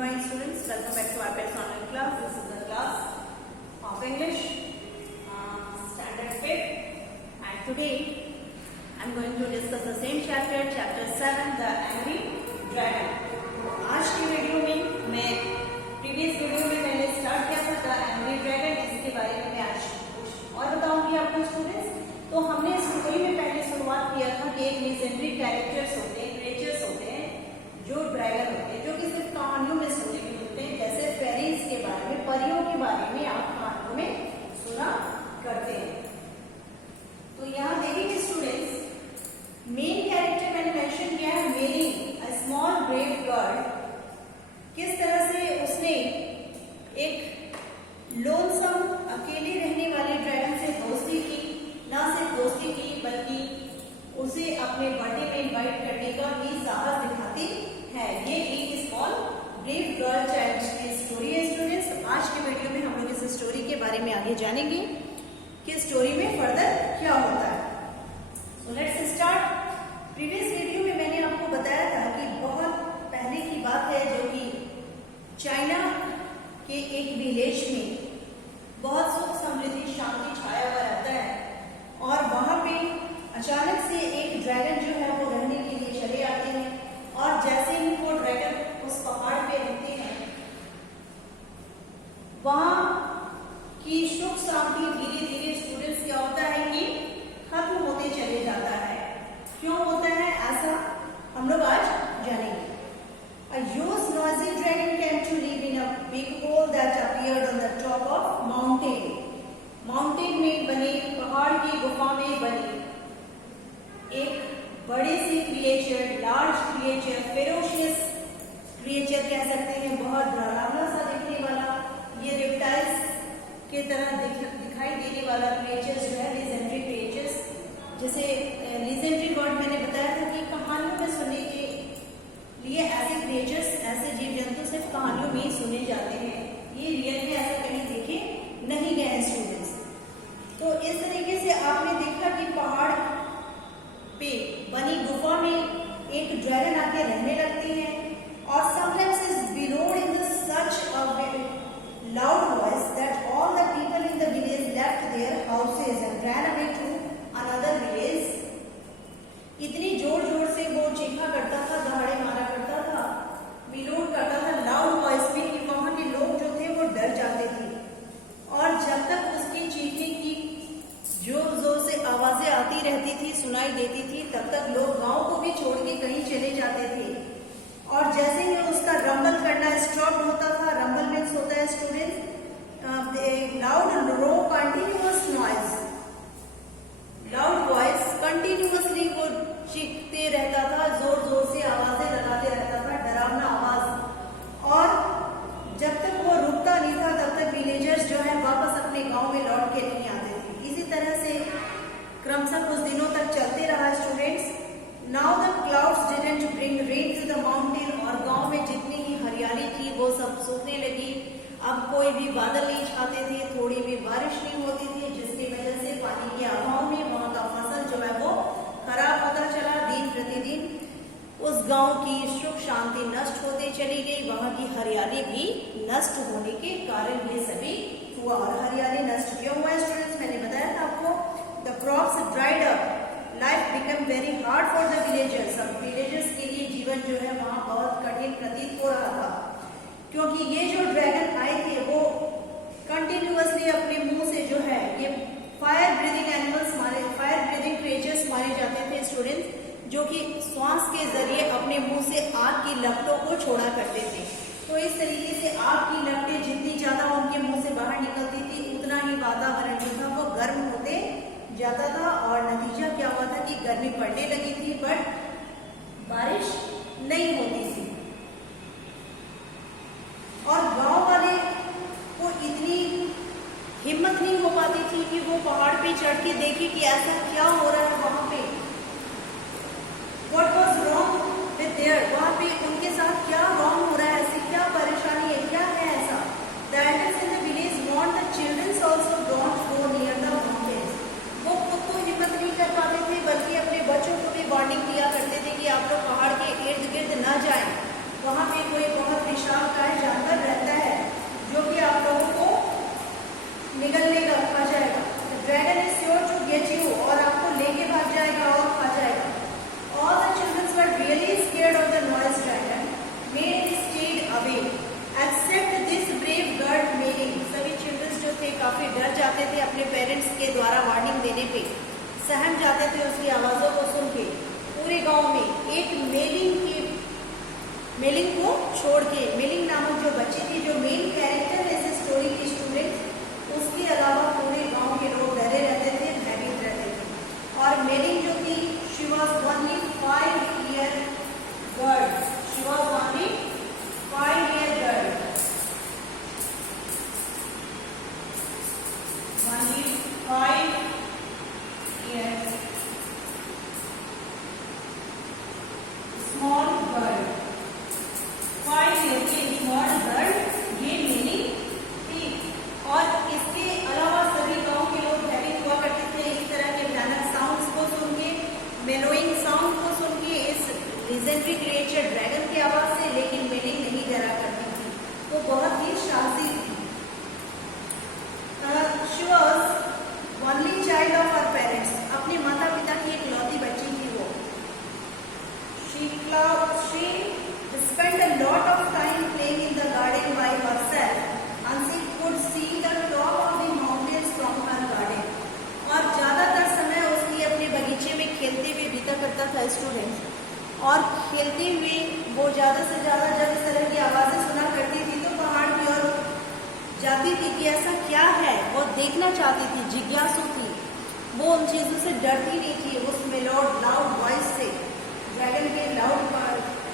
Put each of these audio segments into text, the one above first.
morning students, welcome back to our best online class. This is the class of English, standard 5th, and today I am going to discuss the same chapter, chapter 7, the angry dragon. आज की video में मैं previous video में मैंने start किया था the angry dragon, इसके बारे में मैं आज कुछ और बताऊंगी आपको स्टूडेंट्स। तो हमने स्टोरी में पहले शुरुआत किया था कि एक लेजेंडरी कैरेक्टर्स होते हैं, क्रिएचर्स होते हैं जो ड्रैगन होते हैं, जो कि सिर्फ कहानियों में सुनने के मिलते हैं, जैसे फेरीज के बारे में, परियों के बारे में आप कहानियों में सुना करते हैं। तो यहाँ देखिए स्टूडेंट्स, मेन कैरेक्टर मैंने मेंशन किया है मेरी अ स्मॉल ब्रेव गर्ल। किस तरह से उसने एक लोनसम अकेले रहने वाले ड्रैगन से दोस्ती की, ना सिर्फ दोस्ती की बल्कि उसे अपने बर्थडे में इनवाइट करने का भी साहस दिखाती है। ये एक स्मॉल ब्रेव गर्ल चाइल्ड की स्टोरी है स्टूडेंट्स। आज की वीडियो में हम लोग इस स्टोरी के बारे में आगे जानेंगे कि स्टोरी में फर्दर क्या होता है। So let's start. Previous video में मैंने आपको बताया था कि बहुत पहले की बात है, जो कि चाइना के एक विलेज में बहुत सुख समृद्धि शांति छाया हुआ रहता है, और वहां पे अचानक से एक ड्रैगन जो है वो रहने के लिए चले आते हैं, और जैसे ही वो ड्रैगन उस पहाड़ पे रहते हैं, वहां की सुख शांति धीरे धीरे स्टूडेंट्स क्या होता है कि खत्म होते चले जाता है। क्यों होता है ऐसा, हम लोग आज जानेंगे। A huge noisy dragon came to live in a big hole that appeared on the top of mountain. Mountain में बने, पहाड़ की गुफा में बने एक बड़े से creature, large creature, ferocious creature कह सकते हैं, बहुत डरावना सा दिखने वाला, ये रेप्टाइल्स के तरह दिखाई देने वाला क्रिएचर जो है लीजेंडरी क्रिएचर्स, जैसे लीजेंडरी वर्ड मैंने बताया था कि कहानियों में सुनने के लिए ऐसे क्रिएचर्स, ऐसे जीव जंतु सिर्फ कहानियों में ही सुने जाते हैं, ये रियल में ऐसा कहीं देखे नहीं गए हैं स्टूडेंट्स। तो इस तरीके से आपने देखा कि पहाड़ पे बनी गुफा में एक ड्रैगन आके रहने लगती है, और sometimes is bellowed in the such a loud voice that all the people in the village left their houses and ran away to another village. इतनी जोर जोर से वो चीखा करता था, दहाड़े मारा करता था, बिलोड करता था लाउड वॉइस में, कि वहां के लोग जो थे वो डर जाते थे, और जब तक उसकी चीखने की जोर जोर से आवाजें आती रहती थी, सुनाई देती थी, तब तक लोग गांव को भी छोड़ के कहीं चले जाते थे। और जैसे ही उसका रंबल करना स्टॉप होता था, रंबल मीन्स होता है student loud roar continuous noise, loud voice continuously वो चीखते रहता था, जोर जोर से आवाजें लगाते रहता था, डरावना आवाज, और जब तक वो रुकता नहीं था तब तक विलेजर्स जो है वापस अपने गांव में लौट के नहीं आते थे। इसी तरह से क्रमशः कुछ दिनों तक चलते रहा students. Now the clouds didn't bring rain to the mountain, और गांव में जितनी ही हरियाली थी वो सब सूखने लगी। अब कोई भी बादल नहीं छाते थे, थोड़ी भी बारिश नहीं होती थी, जिसकी वजह से पानी के अभाव में वहां का फसल जो है वो खराब होता चला। दिन प्रतिदिन उस गांव की सुख शांति नष्ट होते चली गई, वहां की हरियाली भी नष्ट होने के कारण ये सभी हुआ। और हरियाली नष्ट क्यों हुआ स्टूडेंट्स, मैंने बताया था आपको, the crops dried up, life become very hard for the villagers. अब विलेजर्स के लिए जीवन जो है वहां बहुत कठिन प्रतीत हो रहा था, क्योंकि ये जो ड्रैगन आए थे वो कंटिन्यूअसली अपने मुंह से जो है ये फायर ब्रीदिंग एनिमल्स मारे, फायर ब्रीदिंग क्रिएचर्स मारे जाते थे स्टूडेंट्स, जो कि श्वास के जरिए अपने मुंह से आग की लपटों को छोड़ा करते थे। तो इस तरीके से आग की लपटें जितनी ज्यादा उनके मुंह से बाहर निकलती थी, उतना ही वातावरण जो था वो गर्म होते जाता था, और नतीजा क्या हुआ था कि गर्मी पड़ने लगी थी बट बारिश नहीं होती थी। और गांव वाले को इतनी हिम्मत नहीं हो पाती थी कि वो पहाड़ पे चढ़ के देखे कि ऐसा क्या हो रहा है वहां पे, what was wrong with their, वहां पे उनके साथ क्या रॉन्ग हो रहा है, ऐसी क्या परेशानी है, क्या है ऐसा। The elders in the village want the children also don't go near the mountains. वो खुद तो हिम्मत नहीं कर पाते थे, बल्कि अपने बच्चों को भी वार्निंग दिया करते थे कि आप लोग पहाड़ के इर्द गिर्द न जाएं, वहां पे कोई बहुत विशाल काय हमेशा ड्रैगन की आवाज से, लेकिन मेलिंग नहीं डरा करती थी, वो बहुत ही साहसी थी। She was only child of her parents, अपने माता पिता की इकलौती बच्ची थी वो। She spent a lot of time playing in the garden by herself, and she could see the top of the mountains from her garden. और ज्यादातर समय उसकी अपने बगीचे में खेलते हुए बीता करता था स्टूडेंट। और खेलते हुए वो ज्यादा से ज्यादा जब इस तरह की आवाजें सुना करती थी तो पहाड़ की ओर जाती थी कि ऐसा क्या है, वो देखना चाहती थी, जिज्ञासु थी। वो उन चीजों से डरती नहीं थी, उस लाउड वॉइस से, ड्रैगन के लाउड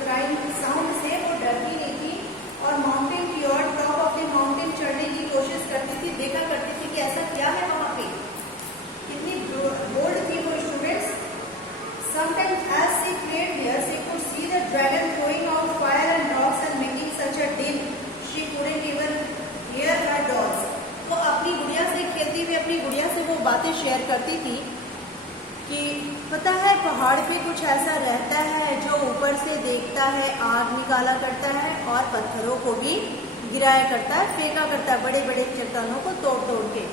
क्राइंग साउंड से वो डरती नहीं थी। और माउंटेन की ओर, टॉप ऑफ द माउंटेन चढ़ने की कोशिश करती थी, देखा करती थी कि ऐसा क्या है वहां पे। कितनी बोल्ड थी वो students. Sometimes as she played here, she could see the dragon throwing out fire and rocks and making such a din she couldn't even hear her dolls. वो अपनी गुड़िया से खेलती हुई अपनी गुड़िया से वो बातें शेयर करती थी कि पता है पहाड़ पे कुछ ऐसा रहता है जो ऊपर से देखता है, आग निकाला करता है और पत्थरों को भी गिराया करता है, फेंका करता है, बड़े बड़े चट्टानों को तोड़ तोड़ के।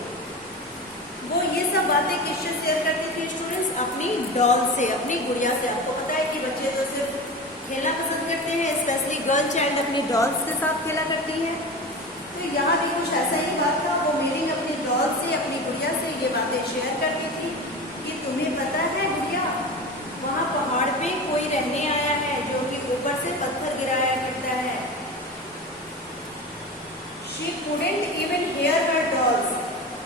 वो ये सब बातें किससे शेयर करती थी स्टूडेंट्स? अपनी डॉल से, अपनी गुड़िया से। आपको पता है कि बच्चे तो सिर्फ खेलना पसंद करते हैं, स्पेशली गर्ल चाइल्ड अपनी डॉल्स के साथ खेला करती है। तो यहाँ भी कुछ ऐसा ही बात था। वो मेलिंग अपनी डॉल से, अपनी गुड़िया से ये बातें शेयर करती थी कि तुम्हें पता है गुड़िया, वहाँ पहाड़ पे कोई रहने आया है जो कि ऊपर से पत्थर गिराया करता है। She couldn't even hear her dolls.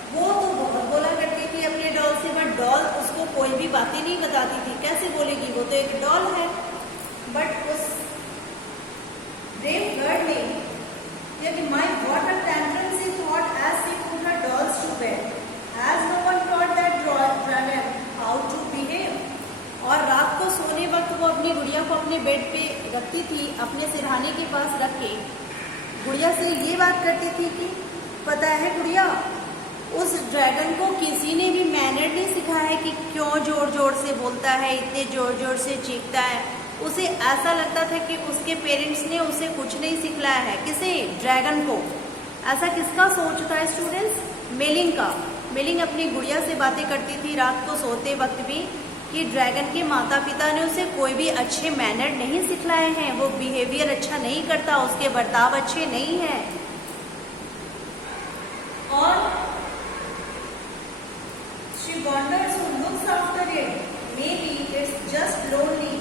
वो तो बहुत बोला करती थी अपने डॉल से, बट डॉल उसको कोई भी बातें नहीं बताती थी। कैसे बोलेगी, वो तो एक डॉल है। बट उस ब्रेव गर्ल ने my what a tantrum she thought as she put her dolls to bed, as no one taught that dragon how to behave. और रात को सोने वक्त वो अपनी गुड़िया को अपने बेड पे रखती थी, अपने सिरहाने के पास रख के गुड़िया से ये बात करती थी कि पता है गुड़िया, उस ड्रैगन को किसी ने भी मैनर नहीं सिखाया है कि क्यों जोर जोर से बोलता है, इतने जोर जोर से चीखता है। उसे ऐसा लगता था कि उसके पेरेंट्स ने उसे कुछ नहीं सिखलाया है। किसे? ड्रैगन को। ऐसा किसका सोच था स्टूडेंट्स? मेलिंग का। मेलिंग अपनी गुड़िया से बातें करती थी रात को सोते वक्त भी कि ड्रैगन के माता पिता ने उसे कोई भी अच्छे मैनर नहीं सिखलाए हैं, वो बिहेवियर अच्छा नहीं करता, उसके बर्ताव अच्छे नहीं हैं। और she wonders who looks after it, maybe it's just lonely.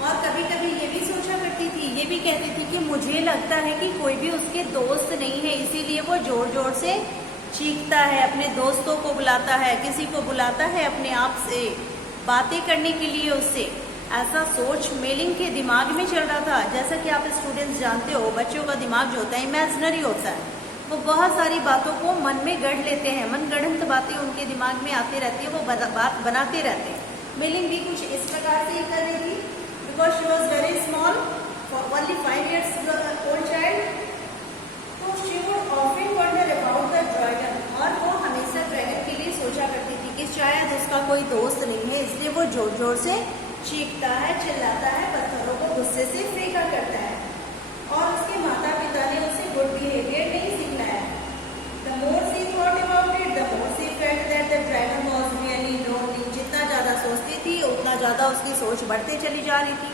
और कभी कभी ये भी सोचा करती थी, ये भी कहती थी कि मुझे लगता है कि कोई भी उसके दोस्त नहीं है, इसीलिए वो जोर जोर से चीखता है, अपने दोस्तों को बुलाता है, किसी को बुलाता है अपने आप से बातें करने के लिए उससे। ऐसा सोच मेलिंग के दिमाग में चल रहा था। जैसा कि आप स्टूडेंट्स जानते हो, बच्चों का दिमाग जो होता है इमेजिनरी होता है, वो बहुत सारी बातों को मन में गढ़ लेते हैं, मनगढ़ंत बातें उनके दिमाग में आती रहती है, वो बात बनाते रहते हैं। मेलिंग भी कुछ इस प्रकार से कर रही थी। Because she was very small, only 5 years old child, तो she would often wonder about the dragon. और वो हमेशा ड्रैगन के लिए सोचा करती थी कि शायद उसका कोई दोस्त नहीं है, इसलिए वो जोर जोर से चीखता है, चिल्लाता है, पत्थरों को गुस्से से फेंका करता है। और उसके माता पिता ने उसे गुड बिहेवियर नहीं सिखाया। The more she thought about it, the more she felt that the dragon was really lonely. जितना ज्यादा सोचती थी उतना ज्यादा उसकी सोच बढ़ते चली जा रही थी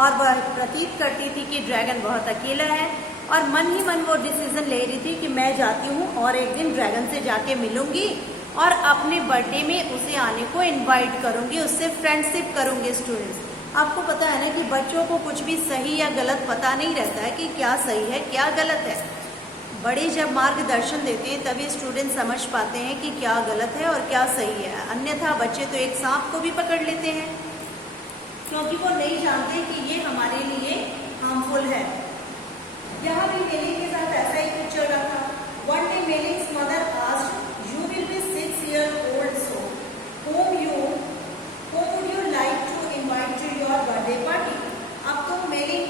और वह प्रतीत करती थी कि ड्रैगन बहुत अकेला है। और मन ही मन वो डिसीजन ले रही थी कि मैं जाती हूँ और एक दिन ड्रैगन से जाके मिलूंगी और अपने बर्थडे में उसे आने को इनवाइट करूंगी, उससे फ्रेंडशिप करूंगी। स्टूडेंट्स, आपको पता है ना कि बच्चों को कुछ भी सही या गलत पता नहीं रहता है कि क्या सही है क्या गलत है। बड़े जब मार्गदर्शन देते हैं तभी स्टूडेंट समझ पाते हैं कि क्या गलत है और क्या सही है। अन्यथा बच्चे तो एक सांप को भी पकड़ लेते हैं क्योंकि वो नहीं जानते कि ये हमारे लिए हार्मफुल है। यहाँ भी मेलिंग के साथ ऐसा ही कुछ चल रहा था। One day Meling's mother asked, "You will be 6 years old, so whom would you like to invite to your birthday party?" अब तुम मेलिंग,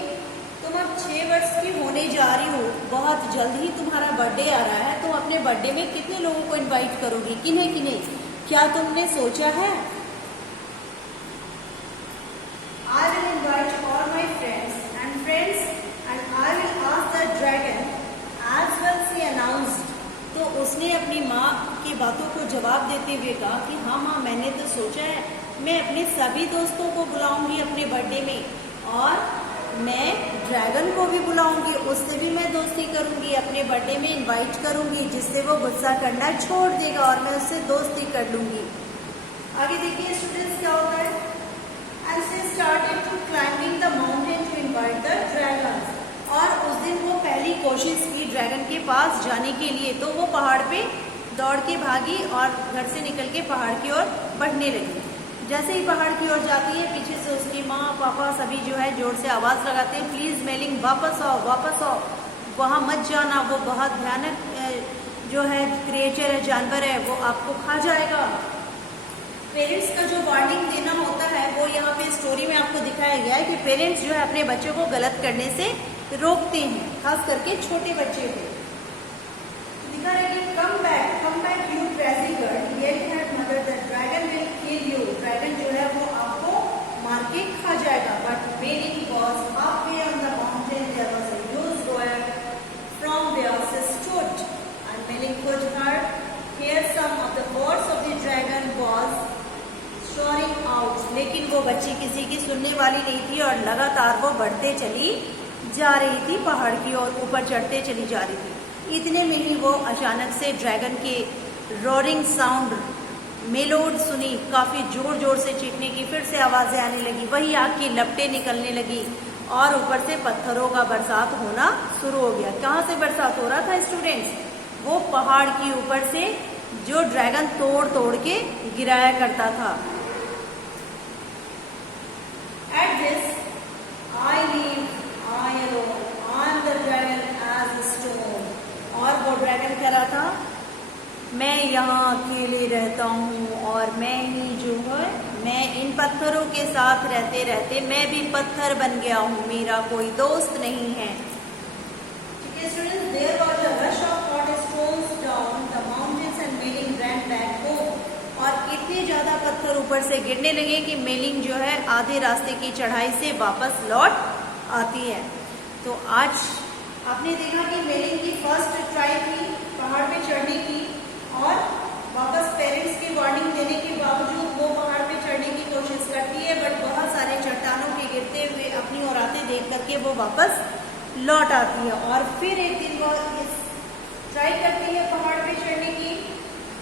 तुम अब 6 वर्ष की होने जा रही हो, बहुत जल्द ही तुम्हारा बर्थडे आ रहा है, तुम अपने बर्थडे में कितने लोगों को इनवाइट करोगी, किन्हें, क्या तुमने सोचा है? I will invite all my friends and हंसते हुए कहा कि हाँ माँ, मैंने तो सोचा है मैं अपने सभी दोस्तों को बुलाऊंगी अपने बर्थडे में, और मैं ड्रैगन को भी बुलाऊंगी, उससे भी मैं दोस्ती करूंगी, अपने बर्थडे में इनवाइट करूंगी, जिससे वो गुस्सा करना छोड़ देगा और मैं उससे दोस्ती कर लूंगी। आगे देखिए स्टूडेंट्स क्या होता है। And she started to climbing the mountain to invite the dragons. और उस दिन वो पहली कोशिश की ड्रैगन के पास जाने के लिए, तो वो पहाड़ पे दौड़ के भागी और घर से निकल के पहाड़ की ओर बढ़ने लगी। जैसे ही पहाड़ की ओर जाती है, पीछे से उसकी माँ पापा सभी जो है जोर से आवाज लगाते हैं, प्लीज मेलिंग वापस आओ, वापस आओ, वहाँ मत जाना, वो बहुत भयानक जो है क्रिएचर है, जानवर है, वो आपको खा जाएगा। पेरेंट्स का जो वार्निंग देना होता है वो यहाँ पे स्टोरी में आपको दिखाया गया है कि पेरेंट्स जो है अपने बच्चों को गलत करने से रोकते हैं, खास करके छोटे बच्चे को। दिखा रहा है कि come back you crazy girl, yet had mother the dragon will kill you. Dragon जो है वो आपको मार के खा जाएगा। But mailing was halfway on the mountain, there was a huge roar from where she stood, and Meling could hear some of the words of the dragon was soaring out. लेकिन वो बच्ची किसी की सुनने वाली नहीं थी और लगातार वो बढ़ते चली जा रही थी, पहाड़ की ओर ऊपर चढ़ते चली जा रही थी। इतने में ही वो अचानक से ड्रैगन के रोरिंग साउंड मेलोड सुनी, काफी जोर जोर से चीखने की फिर से आवाजें आने लगी, वही आग की लपटें निकलने लगी और ऊपर से पत्थरों का बरसात होना शुरू हो गया। कहाँ से बरसात हो रहा था स्टूडेंट्स? वो पहाड़ की ऊपर से जो ड्रैगन तोड़ तोड़ के गिराया करता था। At this, I live, I alone, I am the dragon as a stone. और वो ड्रैगन कह रहा था, मैं यहाँ अकेले रहता हूँ और मैं ही जो है, मैं इन पत्थरों के साथ रहते रहते मैं भी पत्थर बन गया हूँ, मेरा कोई दोस्त नहीं है। ठीक है students, there was a rush of hot stones down the mountains and Mei Ling ran back home. और इतने ज्यादा पत्थर ऊपर से गिरने लगे कि मेलिंग जो है आधे रास्ते की चढ़ाई से वापस लौट आती है। तो आज आपने देखा कि मेलिंग की फर्स्ट ट्राई थी पहाड़ पे चढ़ने की, और वापस पेरेंट्स की वार्निंग देने के बावजूद वो पहाड़ पे चढ़ने की कोशिश करती है, बट बहुत सारे चट्टानों के गिरते हुए अपनी ओर आते देख करके वो वापस लौट आती है। और फिर एक दिन वो ट्राई करती है पहाड़ पे चढ़ने की,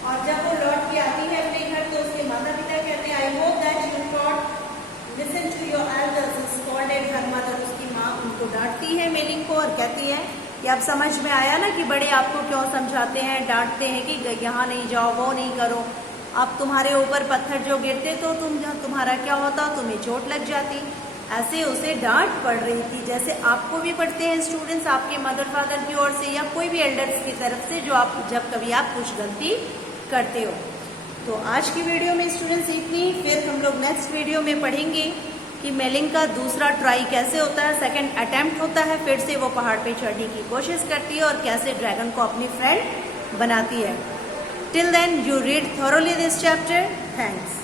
और जब वो लौट के आती है अपने घर तो उसके माता पिता कहते हैं, I hope that you not listen to your elders, scolded her mother. उसकी माँ उनको डांटती है मेलिंग को और कहती है कि अब समझ में आया ना कि बड़े आपको क्यों समझाते हैं, डांटते हैं कि यहाँ नहीं जाओ, वो नहीं करो। अब तुम्हारे ऊपर पत्थर जो गिरते तो तुम्हारा क्या होता, तुम्हें चोट लग जाती। ऐसे उसे डांट पड़ रही थी, जैसे आपको भी पढ़ते हैं स्टूडेंट्स आपके मदर फादर की ओर से या कोई भी एल्डर्स की तरफ से, जो आप जब कभी आप कुछ गलती करते हो। तो आज की वीडियो में स्टूडेंट्स इतनी, फिर हम लोग नेक्स्ट वीडियो में पढ़ेंगे कि मेलिंग का दूसरा ट्राई कैसे होता है, सेकंड अटेम्प्ट होता है, फिर से वो पहाड़ पे चढ़ने की कोशिश करती है और कैसे ड्रैगन को अपनी फ्रेंड बनाती है। Till then you read thoroughly this chapter. Thanks.